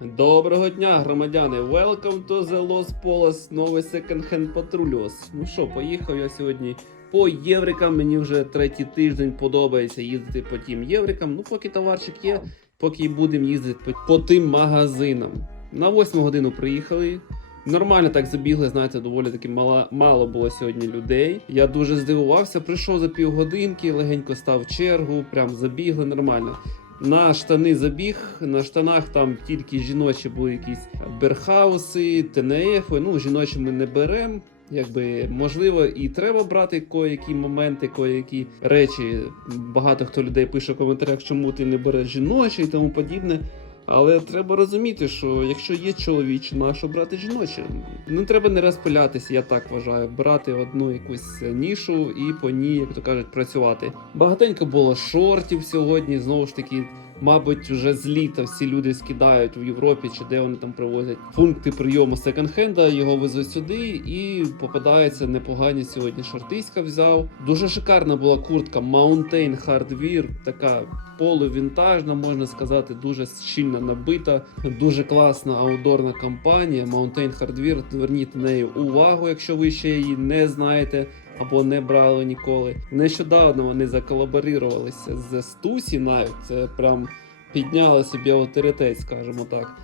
Доброго дня, громадяни! Welcome to the Los Polos, новий секонд-хенд патрульос. Ну що, поїхав я сьогодні по єврикам. Мені вже третій тиждень подобається їздити по тим єврикам. Ну, поки товарчик є, поки будемо їздити по, по тим магазинам. На 8 годину приїхали. Нормально так забігли, знаєте, доволі таки мало, мало було сьогодні людей. Я дуже здивувався, прийшов за півгодинки, легенько став чергу, прям забігли нормально. На штани забіг, на штанах там тільки жіночі були якісь берхауси, ТНФ. Ну, жіночі ми не беремо. Якби можливо, і треба брати кое-які моменти, кое-які речі. Багато хто людей пише в коментарях, чому ти не береш жіночі і тому подібне. Але треба розуміти, що якщо є чоловіче, нащо брати жіноче? Не треба не розпилятися, я так вважаю. Брати одну якусь нішу і по ній, як то кажуть, працювати. Багатенько було шортів сьогодні. Знову ж таки, мабуть, вже з літа всі люди скидають в Європі чи де вони там привозять пункти прийому секонд-хенда, його везуть сюди і попадається непогані сьогодні. Шортиська взяв. Дуже шикарна була куртка Mountain Hardwear, така полувінтажна, можна сказати, дуже щільно набита, дуже класна аудорна компанія. Mountain Hardwear. Зверніть неї увагу, якщо ви ще її не знаєте. Або не брали ніколи. Нещодавно вони заколаборувалися з Стусі навіть це прям підняли собі авторитет, скажімо так.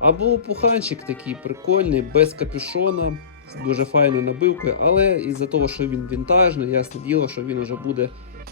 Або пуханчик такий прикольний, без капюшона, з дуже файною набивкою, але із-за того, що він вінтажний, ясне діло, що він вже буде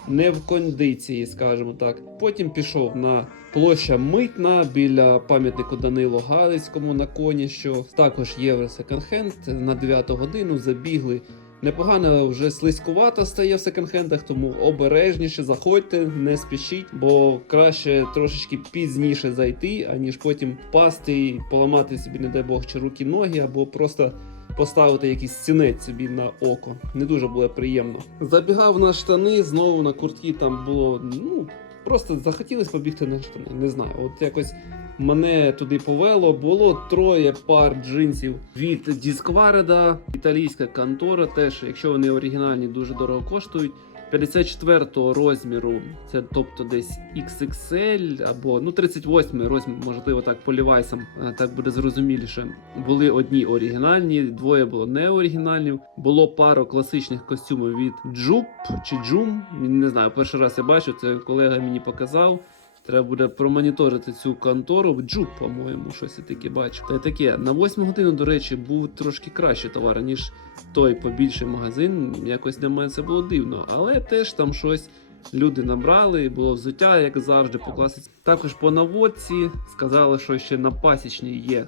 не в кондиції, скажімо так. Потім пішов на площа Митна біля пам'ятнику Данилу Галицькому на коні, що також євро секонд-хенд на 9 годину забігли. Непогано вже слизькувато стає в секонд-хендах, тому обережніше заходьте, не спішіть, бо краще трошечки пізніше зайти, аніж потім впасти і поламати собі, не дай Бог, чи руки, ноги, або просто поставити якийсь стінець собі на око. Не дуже було приємно. Забігав на штани, знову на куртки там було. ну, Просто захотілося побігти на штани. Не знаю. От якось мене туди повело. Було троє пар джинсів від Дісквареда, італійська контора. Теж, якщо вони оригінальні, дуже дорого коштують. 54-го розміру, це тобто десь XXL або ну 38 розмір, можливо, так по лівайсам, е, так буде зрозуміліше. Були одні оригінальні, двоє було не оригінальні. Було пару класичних костюмів від Джуп чи Джум. Не знаю, перший раз я бачу, це колега мені показав. Треба буде промоніторити цю контору. Джуп, по-моєму, щось я таке бачу. Та й таке. На 8 годину, до речі, був трошки кращий товар, ніж той побільший магазин. Якось для мене це було дивно. Але теж там щось люди набрали, було взуття, як завжди, по класиці. Також по наводці сказали, що ще на пасічній є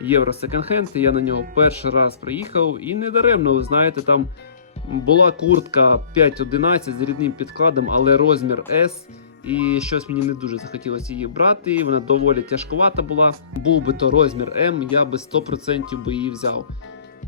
євро секонд-хенд. Я на нього перший раз приїхав. І не даремно, ви знаєте, там була куртка 5.11 з рідним підкладом, але розмір S. І щось мені не дуже захотілося її брати. Вона доволі тяжкувата була. Був би то розмір М, я би 100% би її взяв.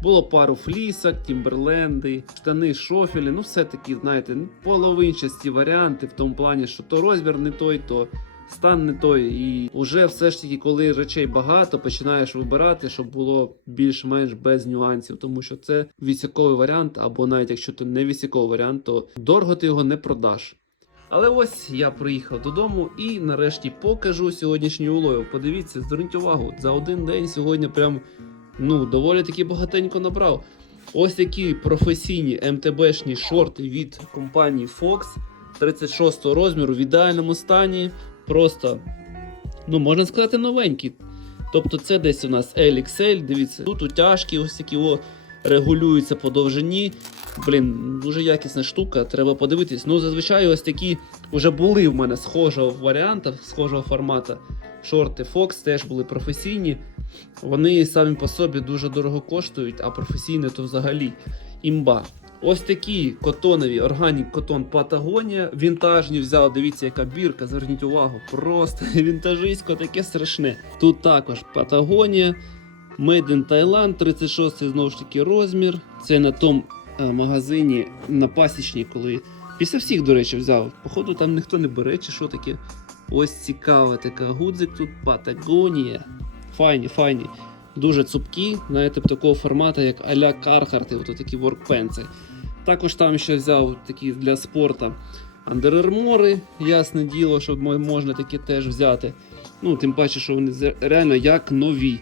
Було пару флісок, тімберленди, штани, шофелі. Ну, все-таки, знаєте, ну, половинчасті варіанти в тому плані, що то розмір не той, то стан не той. І вже все ж таки, коли речей багато, починаєш вибирати, щоб було більш-менш без нюансів, тому що це вісяковий варіант, або навіть якщо це не вісяковий варіант, то дорого ти його не продаш. Але ось я приїхав додому і нарешті покажу сьогоднішній улов. Подивіться, зверніть увагу, за один день сьогодні прям ну доволі таки багатенько набрав. Ось такі професійні МТБшні шорти від компанії Fox 36 розміру в ідеальному стані. Просто, ну можна сказати, новенькі. Тобто це десь у нас LXL, дивіться, тут утяжки ось такі о, регулюються по довжині. Блін, дуже якісна штука, треба подивитись. Ну, зазвичай ось такі вже були в мене схожого варіанта, схожого формату. Шорти Fox теж були професійні. Вони самі по собі дуже дорого коштують, а професійні то взагалі імба. Ось такі котонові органік котон Патагонія. Вінтажні взяв. Дивіться, яка бірка. Зверніть увагу. Просто вінтажисько таке страшне. Тут також Патагонія. Made in Thailand, 36 знову ж таки розмір. Це на тому е, магазині на пасічній, коли після всіх, до речі, взяв. Походу, там ніхто не бере, чи що таке. Ось цікава така гудзик тут Патагонія. Файні, файні. Дуже цупкі, знаєте, такого формату, як а-ля Carhartt, от такі воркпенси. Також там ще взяв такі для спорту Armour, ясне діло, що можна такі теж взяти. Ну, тим паче, що вони реально як нові.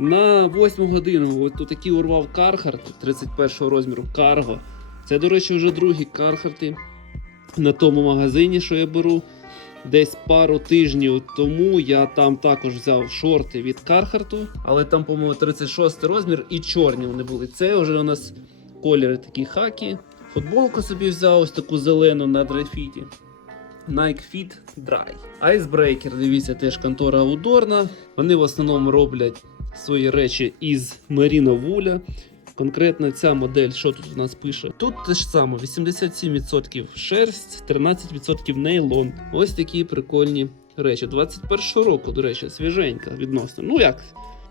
На 8 годину от такий урвав Кархарт 31 розміру Карго. Це, до речі, вже другі Кархарти на тому магазині, що я беру. Десь пару тижнів тому я там також взяв шорти від Кархарту, але там, по-моєму, 36 розмір і чорні вони були. Це вже у нас кольори такі хакі. Футболку собі взяв ось таку зелену на драйфіті. Nike Fit Dry. Icebreaker, дивіться, теж контора аудорна. Вони в основному роблять свої речі із меріно вуля. Конкретно ця модель, що тут у нас пише? Тут те ж саме: 87% шерсть, 13% нейлон. Ось такі прикольні речі. 21 року, до речі, свіженька відносно. Ну як?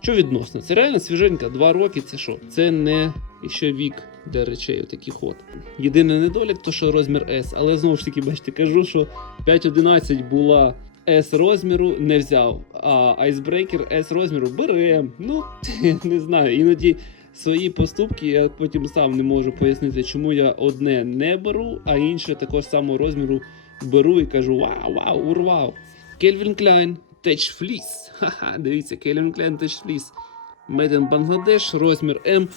Що відносно? Це реально свіженька, 2 роки це що? Це не ще вік для речей, отакий ход. Єдиний недолік, то що розмір S, але знову ж таки, бачите, кажу, що 5.11 була S розміру, не взяв. А Icebreaker S розміру берем. Ну, не знаю, іноді свої поступки я потім сам не можу пояснити, чому я одне не беру, а інше такого ж самого розміру беру і кажу: вау, вау, урвав. Calvin Klein Tech Fleece. Ха-ха, дивіться, Calvin Klein Tech Fleece. Made in Bangladesh, розмір M.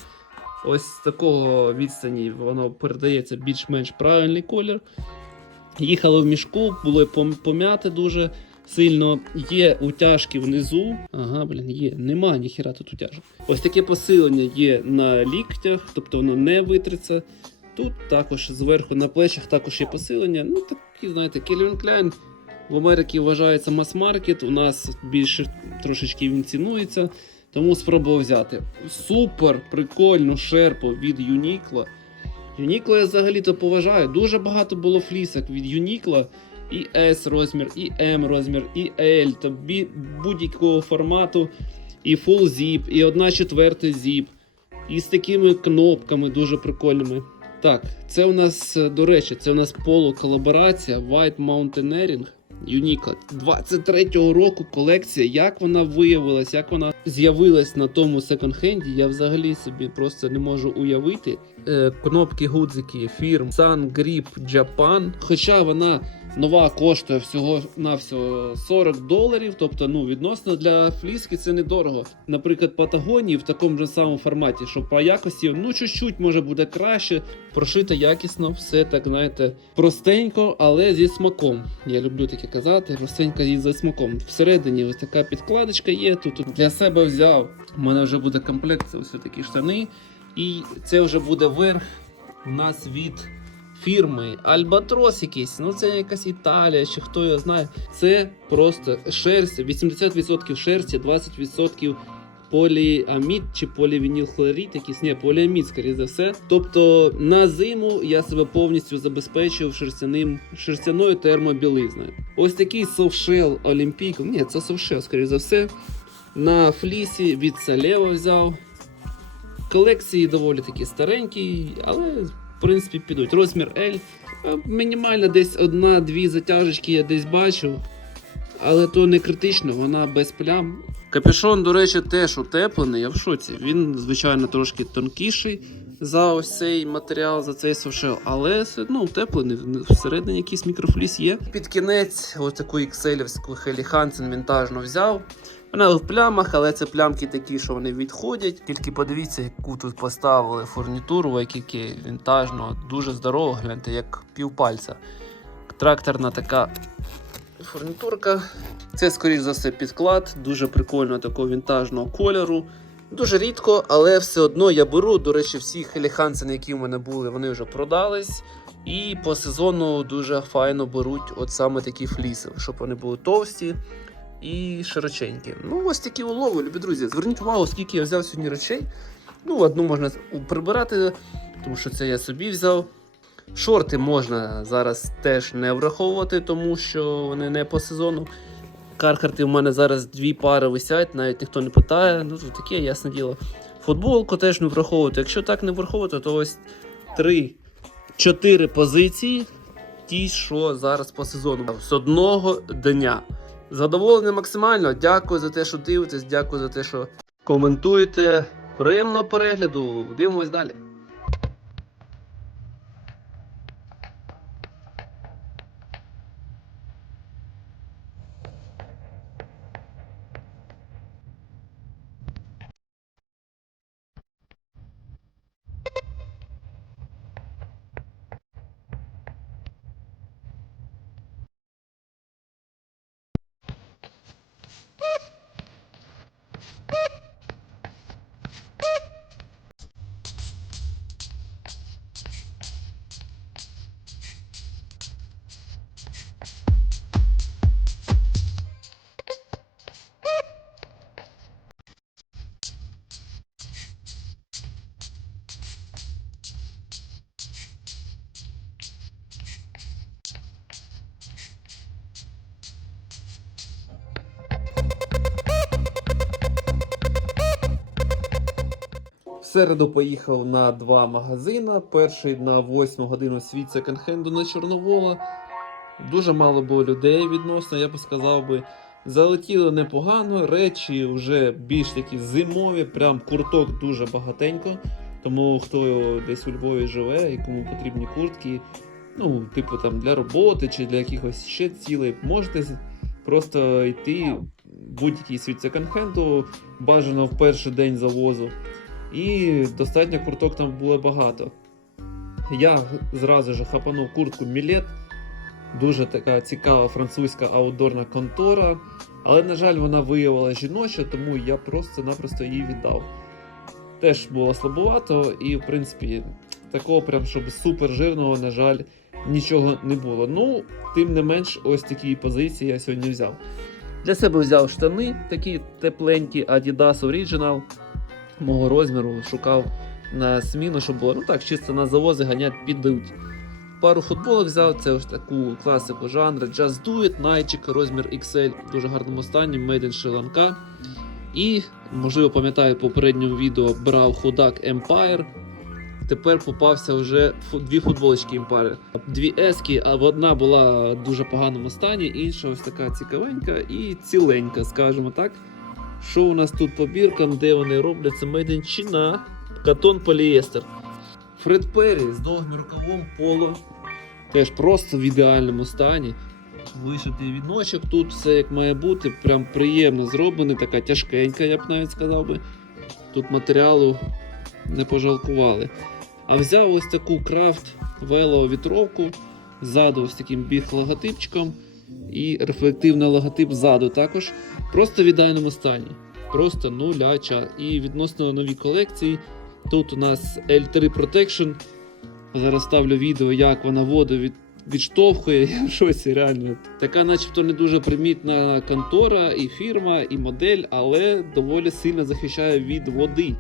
Ось з такого відстані воно передається більш-менш правильний колір. Їхало в мішку, було пом- пом'яте дуже сильно. Є утяжки внизу. Ага, блін, є. Нема ніхіра тут утяжок. Ось таке посилення є на ліктях, тобто воно не витриться. Тут також зверху на плечах також є посилення. Ну, такі, знаєте, Calvin Klein в Америці вважається мас-маркет, у нас більше трошечки він цінується. Тому спробував взяти. Супер прикольну шерпу від Uniqlo. Uniqlo я взагалі-то поважаю. Дуже багато було флісок від Юнікла. І S розмір, і M розмір, і L, та будь-якого формату, і Full Zip, і 1 четверта Zip, і з такими кнопками дуже прикольними. Так, це у нас, до речі, це у нас полуколаборація White Mountaineering Uniqlo 23-го року колекція. Як вона виявилась, як вона з'явилась на тому секонд-хенді, я взагалі собі просто не можу уявити. Е, кнопки гудзики фірм Sun Grip Japan. Хоча вона нова коштує всього на всього 40 доларів. Тобто, ну відносно для фліски це недорого. Наприклад, Патагонії в такому ж самому форматі, що по якості ну чуть-чуть може буде краще, прошито якісно, все так знаєте, простенько, але зі смаком. Я люблю таке казати. Простенько і зі смаком. Всередині ось така підкладочка є. Тут для себе взяв. У мене вже буде комплект, це ось такі штани. І це вже буде верх у нас від фірми Альбатрос якийсь. Ну це якась Італія, чи хто його знає. Це просто шерсть, 80% шерсті, 20% поліамід чи полівінілхлорид якийсь, ні, поліамід, скоріше за все. Тобто на зиму я себе повністю забезпечив шерстяним, шерстяною термобілизною. Ось такий совшел Олімпійк. Ні, це совшел, скоріше за все. На флісі від Салева взяв. Колекції доволі такі старенькі, але принципі підуть. Розмір L. Е, Мінімально десь одна-дві затяжечки я десь бачив. Але то не критично, вона без плям. Капюшон, до речі, теж утеплений, я в шоці. Він, звичайно, трошки тонкіший за ось цей матеріал, за цей сушел, але одно утеплений. Всередині якийсь мікрофліс є. Під кінець ось таку екселівську Хелі Хансен вінтажну взяв. Вона в плямах, але це плямки такі, що вони відходять. Тільки подивіться, яку тут поставили фурнітуру, який вінтажно, дуже здорово, гляньте, як півпальця. Тракторна така фурнітурка. Це, скоріш за все, підклад, дуже прикольно такого вінтажного кольору. Дуже рідко, але все одно я беру. До речі, всі хеліхансени, які в мене були, вони вже продались. І по сезону дуже файно беруть от саме такі фліси, щоб вони були товсті і широченькі. Ну, ось такі улови, любі друзі. Зверніть увагу, скільки я взяв сьогодні речей. Ну, одну можна прибирати, тому що це я собі взяв. Шорти можна зараз теж не враховувати, тому що вони не по сезону. Кархарти в мене зараз дві пари висять, навіть ніхто не питає. Ну, то таке, ясне діло. Футболку теж не враховувати. Якщо так не враховувати, то ось 3-4 позиції, ті, що зараз по сезону. З одного дня. Задоволений максимально. Дякую за те, що дивитесь, дякую за те, що коментуєте. Приємного перегляду. Дивимось далі. Середу поїхав на два магазини. Перший на 8 годину світ секонд-хенду на Чорновола. Дуже мало було людей відносно, я б сказав би. Залетіли непогано, речі вже більш такі зимові, прям курток дуже багатенько. Тому хто десь у Львові живе і кому потрібні куртки, ну, типу там для роботи чи для якихось ще цілей, можете просто йти в будь-який світ секонд-хенду, бажано в перший день завозу. І достатньо курток там було багато. Я зразу ж хапанув куртку Мілет. Дуже така цікава французька аутдорна контора. Але, на жаль, вона виявилася жіноча, тому я просто-напросто її віддав. Теж було слабовато, і, в принципі, такого прям, щоб супер жирного, на жаль, нічого не було. Ну, тим не менш, ось такі позиції я сьогодні взяв. Для себе взяв штани, такі тепленькі Adidas Original мого розміру, шукав на зміну, щоб було. Ну так, чисто на завози ганять піддають. Пару футболок взяв, це ось таку класику жанру Just Do It, Nike, розмір XL в дуже гарному стані, Made in Sri. І, можливо, пам'ятаю, попередньому відео брав худак Empire. Тепер попався вже дві футболочки Empire. Дві ески, а одна була в дуже поганому стані, інша ось така цікавенька і ціленька, скажімо так. Що у нас тут по біркам, де вони роблять? Це Made катон поліестер. Фред Перрі з довгим рукавом поло. Теж просто в ідеальному стані. Вишитий відночок, тут все як має бути, прям приємно зроблено, така тяжкенька, я б навіть сказав би. Тут матеріалу не пожалкували. А взяв ось таку крафт вело вітровку, ззаду ось таким біг логотипчиком і рефлективний логотип ззаду також. Просто в ідеальному стані. Просто нуляча. І відносно нові колекції. Тут у нас L3 Protection. Зараз ставлю відео, як вона воду від, відштовхує. Я в шоці, реально. Така, начебто, не дуже примітна контора, і фірма, і модель, але доволі сильно захищає від води.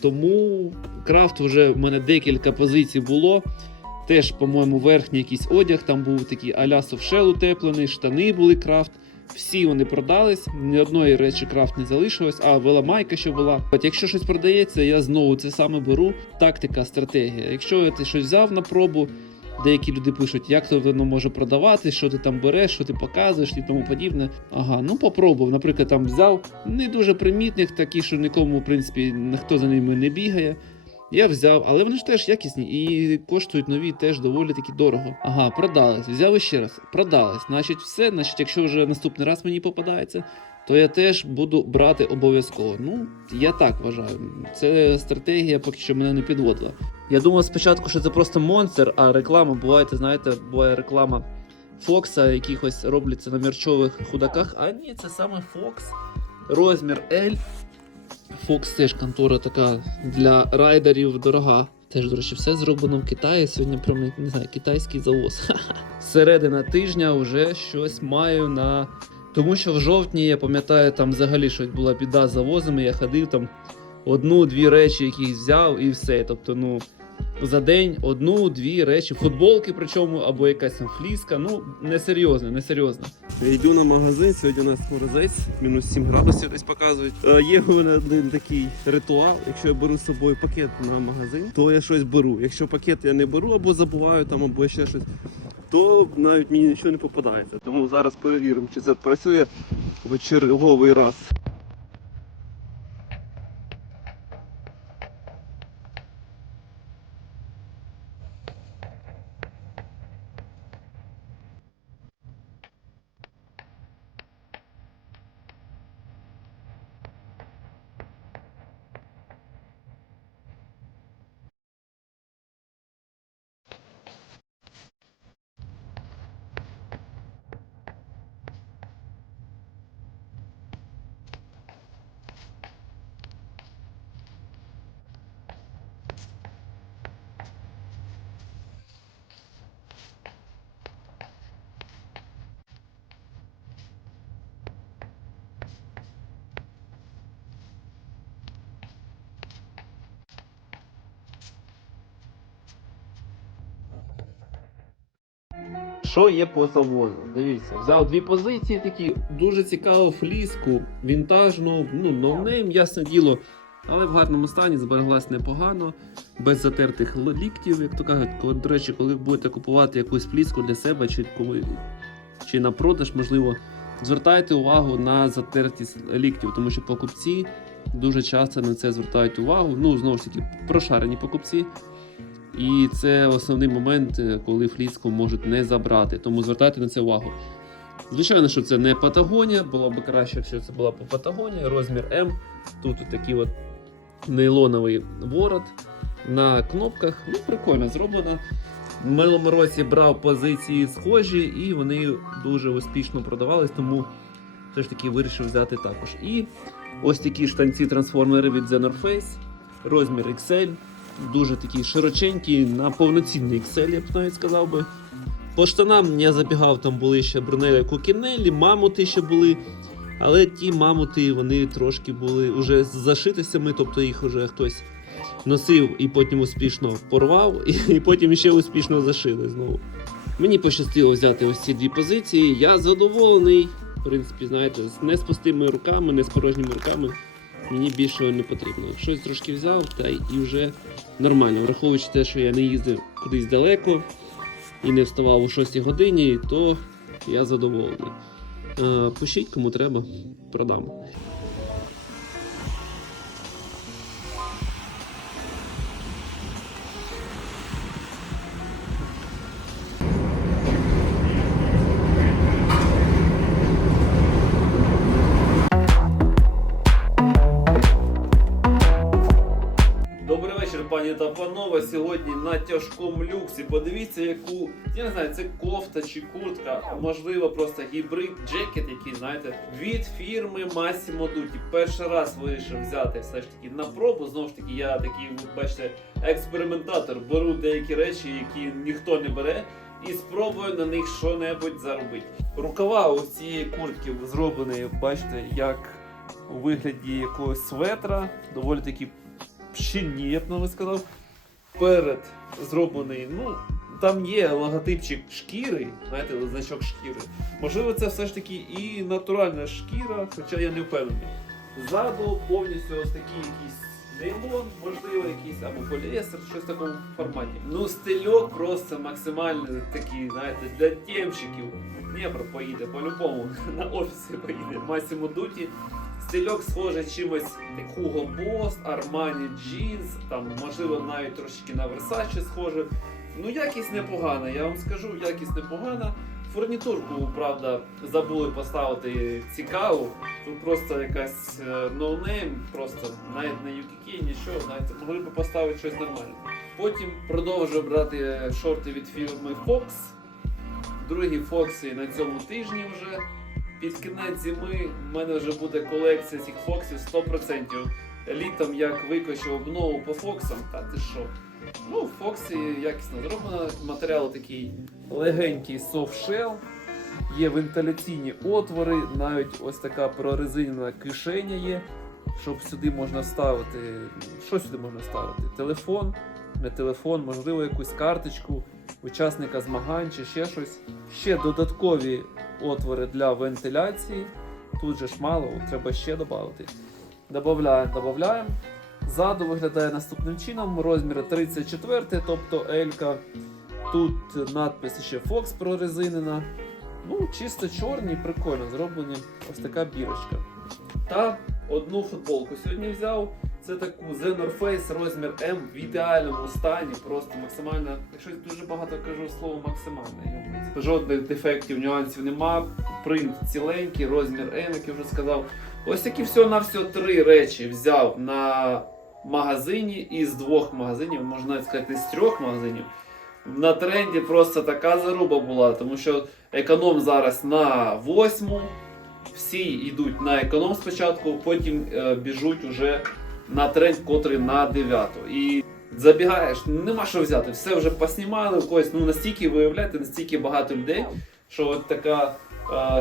Тому крафт вже в мене декілька позицій було. Теж, по-моєму, верхній якийсь одяг, там був такий аля софшел утеплений, штани були крафт. Всі вони продались, ні одної речі крафт не залишилось, а веломайка ще була. От якщо щось продається, я знову це саме беру. Тактика, стратегія. Якщо ти щось взяв на пробу, деякі люди пишуть, як то воно може продавати, що ти там береш, що ти показуєш і тому подібне. Ага, ну попробував. Наприклад, там взяв не дуже примітних, такі, що нікому, в принципі, ніхто за ними не бігає. Я взяв, але вони ж теж якісні і коштують нові теж доволі таки дорого. Ага, продались. Взяв іще раз. Продались. Значить, все. Значить, якщо вже наступний раз мені попадається, то я теж буду брати обов'язково. Ну, я так вважаю. Це стратегія поки що мене не підводила. Я думав спочатку, що це просто монстр, а реклама буває, знаєте, буває реклама Фокса, якихось робляться на мерчових худаках. А ні, це саме Фокс. Розмір L. Фокс теж контора така для райдерів дорога. Теж, до речі, все зроблено в Китаї. Сьогодні прям не знаю, китайський завоз. Середина тижня вже щось маю на. Тому що в жовтні, я пам'ятаю, там взагалі щось була біда з завозами. Я ходив там одну-дві речі, якісь взяв і все. Тобто, ну, за день одну-дві речі, футболки, причому, або якась там фліска. Ну, несерйозно, несерйозно. Я йду на магазин, сьогодні у нас морозець, мінус 7 градусів десь показують. Е, Є у мене один такий ритуал. Якщо я беру з собою пакет на магазин, то я щось беру. Якщо пакет я не беру або забуваю там, або ще щось, то навіть мені нічого не попадається. Тому зараз перевіримо, чи це працює в черговий раз. Що є по завозу? Дивіться, взяв дві позиції такі, дуже цікаву фліску, вінтажну, ну, ноунейм, ясне діло. але в гарному стані збереглась непогано, без затертих ліктів, як то кажуть. До речі, коли будете купувати якусь пліску для себе чи, чи на продаж, можливо, звертайте увагу на затертість ліктів, тому що покупці дуже часто на це звертають увагу. Ну, знову ж таки, прошарені покупці. І це основний момент, е, коли фліску можуть не забрати. Тому звертайте на це увагу. Звичайно, що це не Патагонія, було б краще, якщо це була б Патагонія, розмір М. Тут такий от нейлоновий ворот на кнопках. Ну, прикольно зроблено. В минулому році брав позиції схожі, і вони дуже успішно продавались, тому все ж таки вирішив взяти також. І ось такі штанці-трансформери від The North Face, розмір XL, дуже такі широченькі, на повноцінний XL, я б навіть сказав би. По штанам я забігав, там були ще Брунелі Кукінелі, мамути ще були. Але ті мамути вони трошки були з зашитостями, тобто їх вже хтось носив і потім успішно порвав, і, і потім ще успішно зашили знову. Мені пощастило взяти ось ці дві позиції. Я задоволений. В принципі, знаєте, не з пустими руками, не з порожніми руками. Мені більше не потрібно. Щось трошки взяв, та і вже нормально. Враховуючи те, що я не їздив кудись далеко і не вставав о 6 годині, то я задоволений. Е, Пишіть, кому треба, продам. Та панове. Сьогодні на тяжкому люксі. Подивіться, яку я не знаю, це кофта чи куртка, а можливо просто гібрид джекет, який знаєте, від фірми Massimo Dutti. Перший раз вирішив взяти все ж таки на пробу. Знову ж таки, я такий, бачите, експериментатор. Беру деякі речі, які ніхто не бере. І спробую на них що-небудь заробити. Рукава у цієї куртки зроблені, бачите, як у вигляді якогось светра, доволі таки щільні, я б навіть сказав. Перед зроблений, ну, там є логотипчик шкіри, знаєте, значок шкіри. Можливо, це все ж таки і натуральна шкіра, хоча я не впевнений. Ззаду повністю ось такий якийсь нейлон, можливо, якийсь або поліестер, щось в такому форматі. Ну, стильок просто максимально такий, знаєте, для темщиків. Дніпро поїде по-любому на офіси поїде. Масімо Дуті. Стильок схожий чимось Hugo Boss, Armani Jeans, там можливо навіть трошки на Versace схоже. Ну, якість непогана, я вам скажу, якість непогана. Фурнітурку, правда, забули поставити цікаву. Тут просто якась ноунейм, просто навіть на UKK, нічого, знаєте, могли б поставити щось нормальне. Потім продовжую брати шорти від фірми Fox. Другі Фокси на цьому тижні вже. Під кінець зими в мене вже буде колекція цих фоксів 100%. Літом як викочу обнову по фоксам, та ти що? Ну, фокси якісно зроблено. Матеріал такий легенький shell. Є вентиляційні отвори, навіть ось така прорезинена кишеня є, щоб сюди можна вставити. Що сюди можна вставити? Телефон, не телефон, можливо, якусь карточку учасника змагань чи ще щось. Ще додаткові отвори для вентиляції. Тут же ж мало, треба ще додати. Добавляємо, додаємо. Ззаду виглядає наступним чином. Розмір 34, тобто L. Тут надпис ще Fox прорезинена. Ну, чисто чорні, прикольно зроблені. Ось така бірочка. Та одну футболку сьогодні взяв. Це таку The North Face розмір М в ідеальному стані, просто максимально. Якщо дуже багато кажу слово максимально. Жодних дефектів, нюансів нема. Принт ціленький, розмір М, як я вже сказав. Ось такі всього на всього три речі взяв на магазині із двох магазинів, можна сказати, з трьох магазинів. На тренді просто така заруба була, тому що економ зараз на восьму. Всі йдуть на економ спочатку, потім е, біжуть уже на тренд, котрий на 9. І забігаєш, нема що взяти, все вже поснімали у когось. Ну настільки виявляєте, настільки багато людей, що от така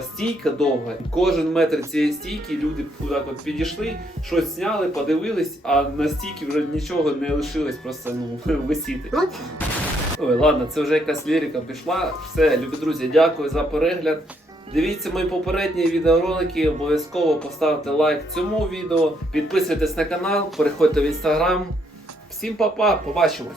стійка довга. Кожен метр цієї стійки люди так от підійшли, щось зняли, подивились, а на стійки вже нічого не лишилось, просто ну висіти. Ой, ладно, це вже якась лірика пішла. Все, любі друзі, дякую за перегляд. Дивіться мої попередні відеоролики, обов'язково поставте лайк цьому відео, підписуйтесь на канал, переходьте в інстаграм. Всім па-па, побачимось!